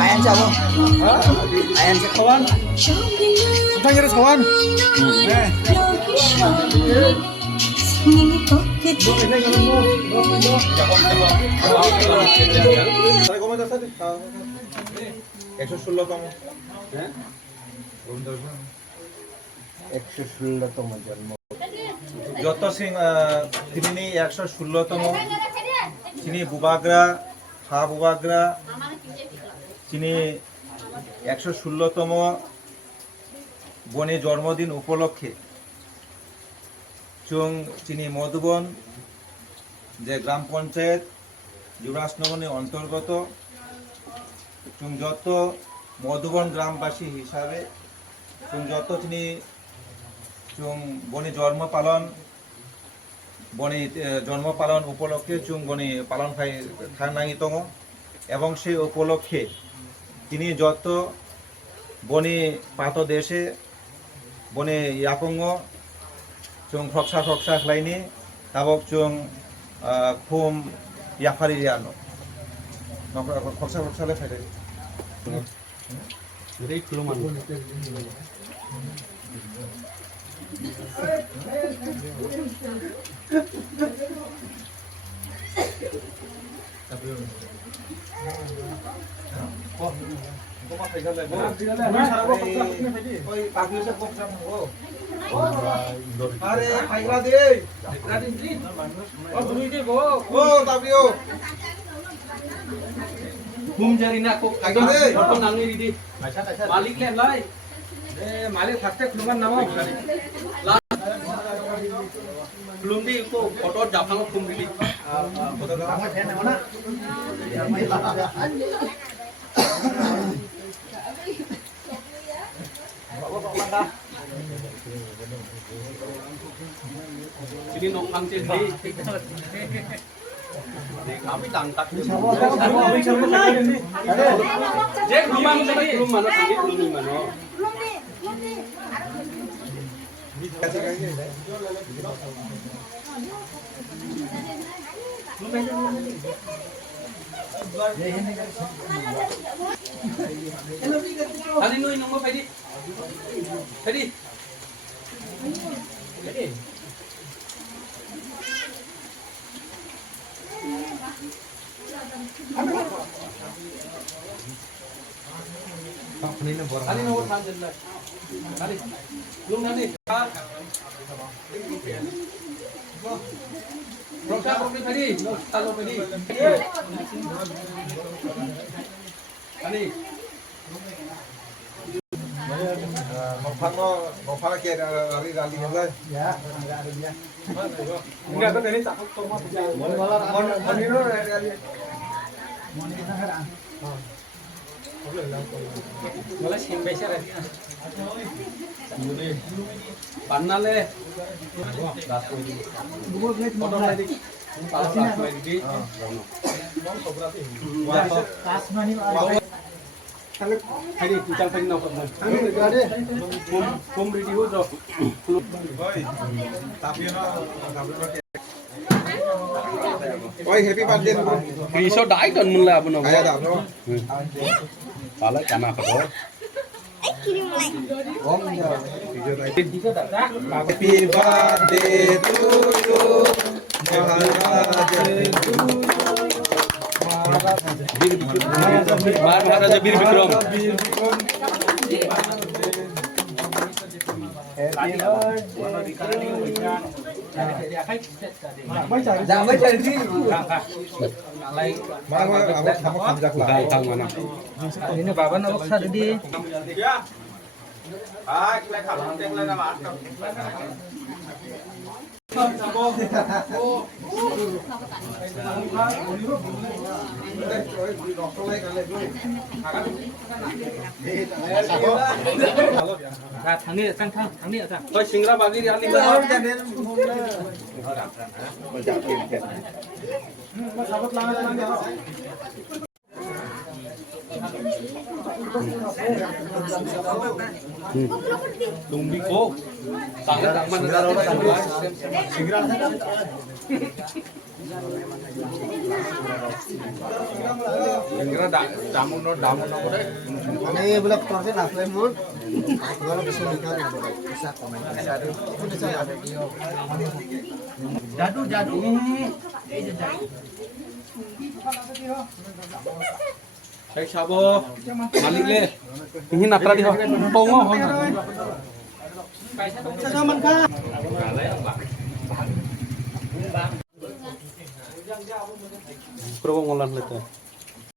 Ayan siya mo. Ayan siya kawan. Ang kira kawan. যত সিং তিনি 116তম তিনি বুবাগ্রা হা বুবাগ্রা তিনি 116তম বনে জন্মদিন উপলক্ষে চুং তিনি মধুবন যে গ্রাম পঞ্চায়েত যুবরাজনগরের অন্তর্গত চুং যত মধুবন গ্রামবাসী হিসাবে চুং যত তিনি চুং বনে জন্ম পালন উপলক্ষে চুং বনে পালন খাই থানাই দङ এবং সেই উপলক্ষে তিনি যত বনে পাত দেশে বনে ইয়াকঙ্গ চুং ফক্সা খাইনি তাবক চুং খুম ইয়াফারি ইয়ানো ফক্সা খাইলে मालिक ले लाई मालिक फास्टे खुलमान नामा खुलुम दी को photo जाफांग खुम the ini nongkrong sendiri kami tangkap jadi belum mana tadi belum mana tadi nuin nomor tadi tadi Kali nomor sambil lah. Kali. Belum nanti. Proses kopi tadi. Kalau tadi. Kali. Mau ke lari aja. Ya, ada dia. Enggak kan ini takut tomat. Malah simpai sih lagi. Panale. Hari pucal pengen nopot mas. Pom radio jo. Tapi Oi, happy birthday bro. Kriso dai ton mun la abun Kaya dah bro. Pala kana ka bro. Om ya. Happy birthday to you. Maharaja Bir Bikram. Jangan cari. Mana? Ini bapak nawak sa di. Tôi sinh ra bà đi ăn đi. Lumbi ko. Tangan tak mana dah orang segera. Segera dah damu no boleh. Ini belum proses asli mun. Kalau kesulitan bisa komen. Jadu. Hey Sabo, malik le. Ini natra di tongo. Sasaman ka. Pro ngolan le.